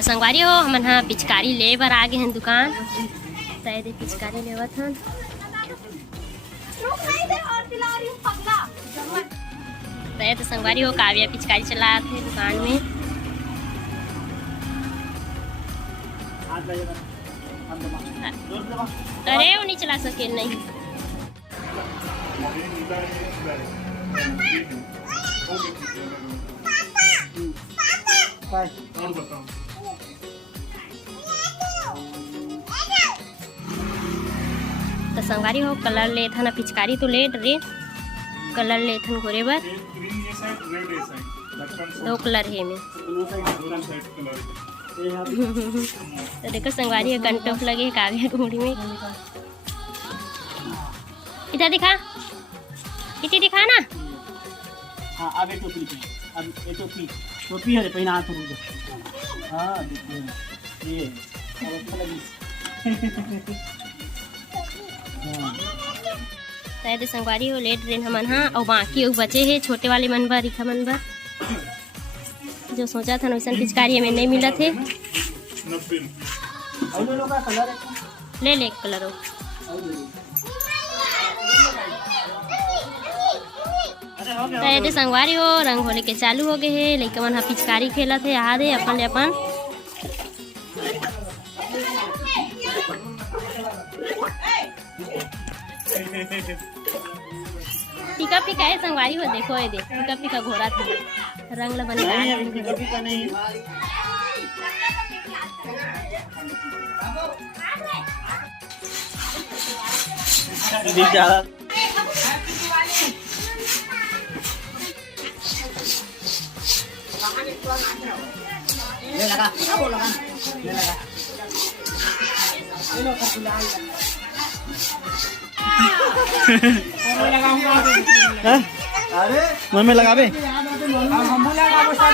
तो संगवारी हो हम हाँ पिचकारी ले बर आगे हैं दुकान तय दे पिचकारी लेवत हन तय तो संगवारी हो काव्या पिचकारी चला थे दुकान में। अरे वो नहीं चला सके नहीं तो संगवारी हो कलर ले था ना पिचकारी तो ले रे कलर ले था गोरे बर दो कलर है में तो देखो संगवारी कंटोप लगे है काव्या घोड़ी में। इधर दिखा इतनी दिखा ना। हाँ आगे टोपी पे अब ये टोपी है पहना हाथ में। हाँ देखिए ये अब अच्छा लगी। शायद संगवारी हो लेट ट्रेन हमन हाँ और बाकी बचे है छोटे वाले मन बर रिखा मन बर जो सोचा था वैसा पिचकारी हमें नहीं मिला थे। ले ले कलर हो तो संगवारी हो रंग होले के चालू हो गए है लइका मन पिचकारी खेला थे आ दे अपन ले अपन टीका पिका है संगवारी हो देखो ये देख टीका पिका घोड़ा था रंग ला बना नहीं ले लगा वो लगा ले लगा ये लो अरे मन में लगाबे हम लगाबो सब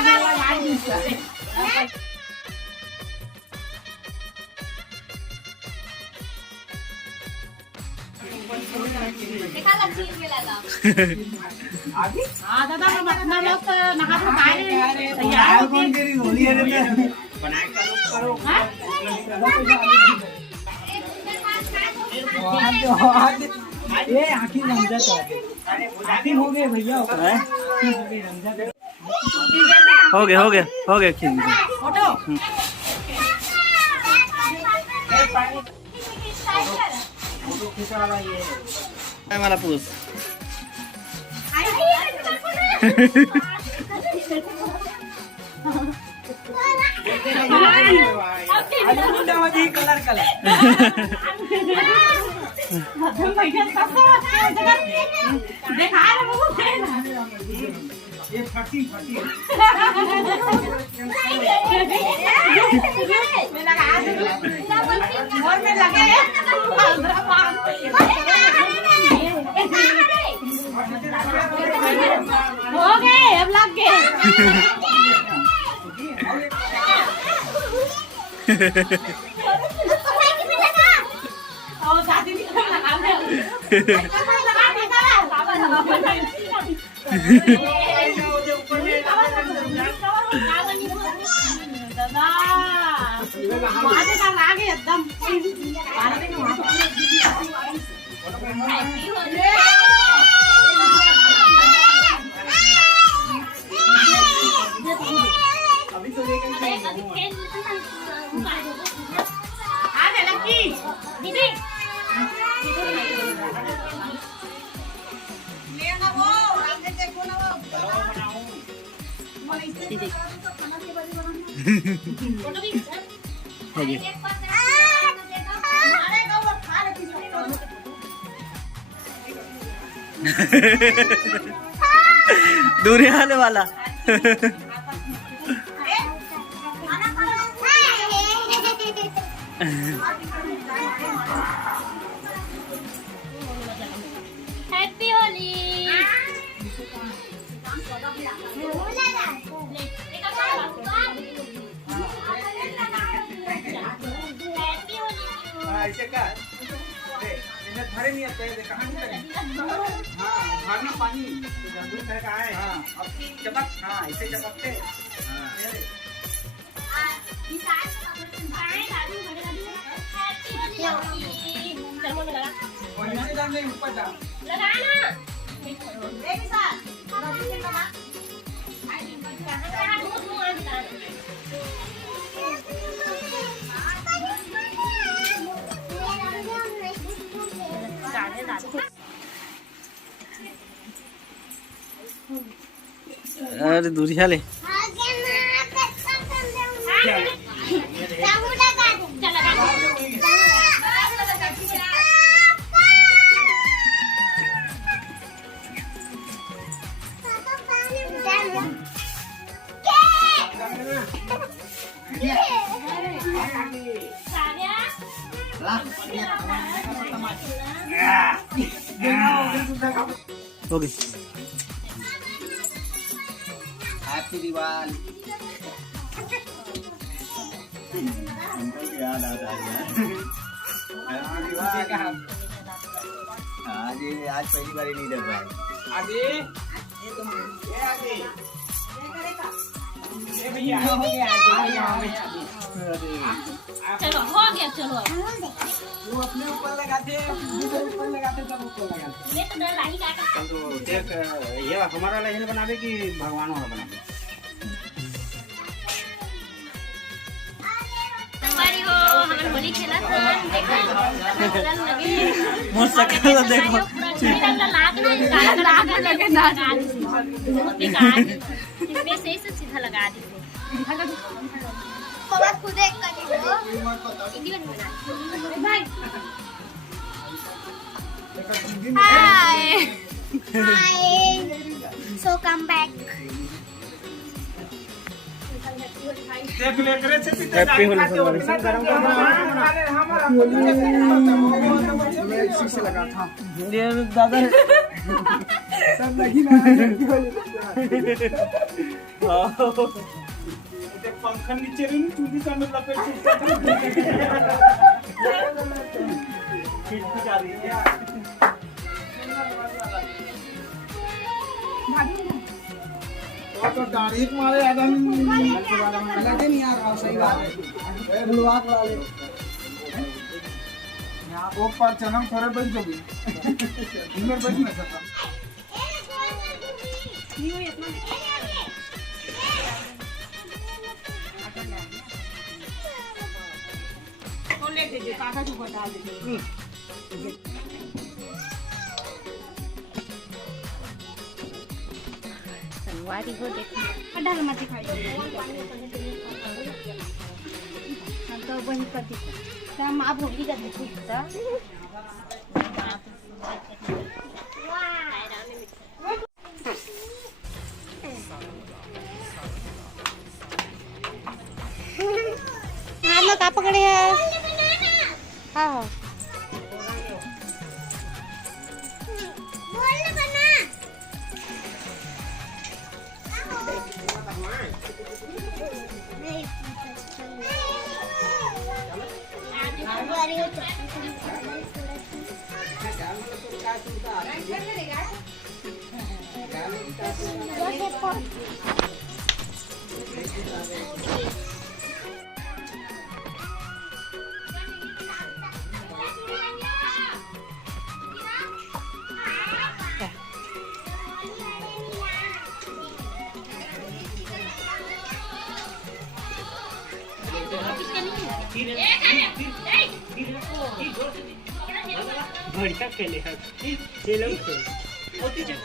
देखा लच्छी गेला था आगे हां दादा हम अपना लोग नहा तो पाए तैयार कौन तेरी होली है रे बनाए करो ये आखिर रमजा तो आखिर हो गए भैया हो गए खींच फोटो फोटो खींचा वाला ये है वाला पूछ कलर ये फटी हो गए अब लग गए और दादी भी लगा एकदम अभी तो लेकर दीदी दूरी आने वाला हैप्पी होली ऐसे का इन्हें भरे नहीं आते हैं कहाँ नहीं करें हाँ भाभी पानी तो जंगल तरह का है हाँ अब चपक हाँ ऐसे चपकते हाँ अरे दूरिया ले ओके हैप्पी दिवाली याद आता है आज पहली बार नहीं डर रहा है चलो हो गया चलो वो अपने ऊपर लगाते ऊपर लगाते सब ऊपर लगाते ये तो डर लाही का तो देख ये हमारा लाइन बनावे कि भगवान वाला बनावे हमारी हो हमन होली खेला था देखो लगे मोर सकल देखो लाग लगे ना इसमें से सीधा लगा दी बाबा खुद एक कर दो भाई हाय हाय सो कम बैक देख ले करे से हैप्पी होली सब गरम मैं इसी से लगा था ये दादा सब लगी ना देख पंखा नीचे रे चूड़ी का में लपेट खिड़की जा रही है तो तारीख मारे आदम लगे नहीं यार सही बात है बुलवा के वाले यहां ऊपर जन्म थोड़े बच जोगी इनमें बच ना सकता कौन ले दीजिए कागज ऊपर डाल दीजिए संगवारी हो देखो डाल मत दिखाई हम तो वही कर दी हम आप होली का देखो हाथ में का पकड़े है हाँ बढ़िया खेले हैं ये लोग खेल होती जब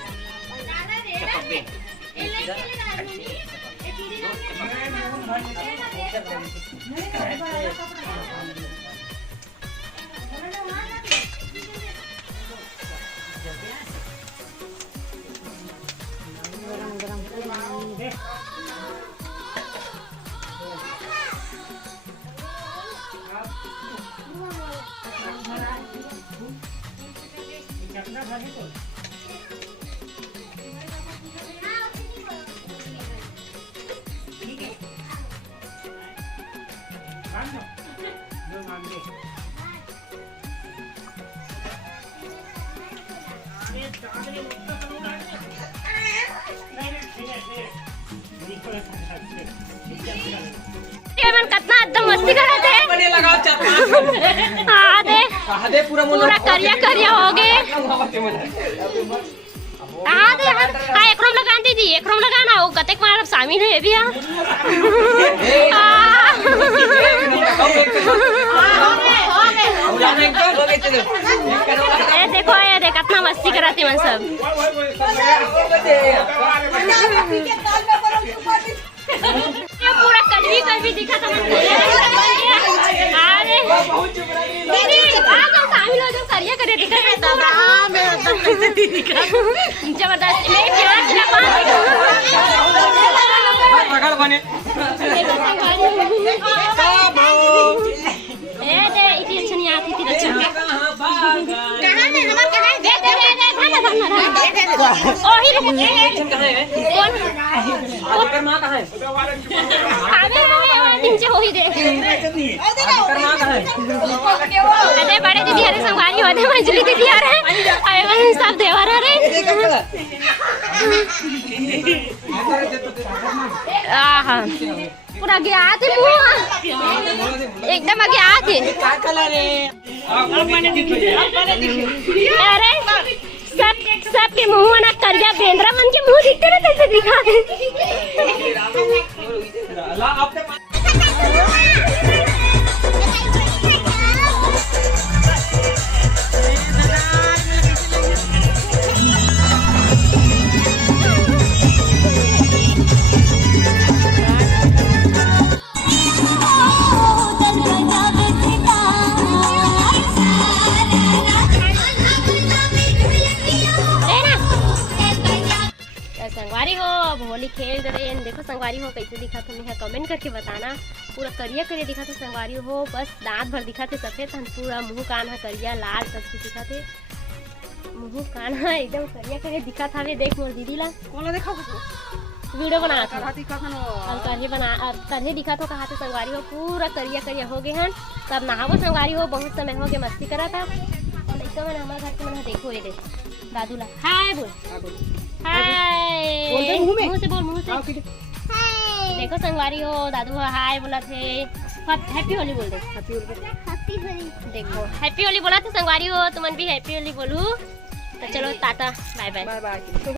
कितना एकदम मस्ती कर रहे थे हाँ दे पूरा करिया करिया हो गए। हाँ दे हाँ एक रोम लगा दीदी, एक रोम लगाना वो कतेक मार शामिल है भी। ए देखो ये देख कितना मस्ती कराते मन सब। पूरा कलवी दिखा था। अरे दीदी आ जाओ शामिल हो जाओ, करिया करिया दिखा जबरदस्त मैं प्यार से ए दे इतनी अच्छी नहीं आती थी अच्छा। कहाँ है हमार कहाँ है? दे ओही रे कौन कर मां कहां है? आवे नीचे होही दे। कर मां कहां है? अरे बड़े दीदी अरे संगवारी होते मंजली दीदी आ रहे अरे सब देवर आ रहे। आहा पूरा गया थे मुंह एकदम गया थे। अरे सब के मुंह ना करिया बेंद्रा मन के मुंह दिखते रहते थे दिखा संगवारी हो। अब होली खेल रहे हैं, देखो संगवारी हो कैसे दिखा तो मुझे कमेंट करके बताना। पूरा करिया करिया दिखा तो संगवारी हो, बस दांत भर दिखा थे सफेद, पूरा मुंह कान है करिया लाल सब कुछ दिखा थे। मुंह कान है एकदम करिया करिया दिखा था। वे देख मोर दीदी ला कौन देखा वीडियो बना था करहे दिखा तो कहा थे संगवारी हो पूरा करिया करिया हो गए हैं। तब नहावो संगवारी हो, बहुत समय हो गया मस्ती करा था। लड़का मैंने हमारे घर के मैंने देखो ये देख दादू ला हाय बोल हाय मुंह से बोल मुंह से देखो संगवारी हो दादू हाय बोला थे। हैप्पी होली बोल दे। हैप्पी होली देखो हैप्पी होली बोला थे संगवारी हो, तुमन भी हैप्पी होली बोलू। तो चलो टाटा बाय बाय।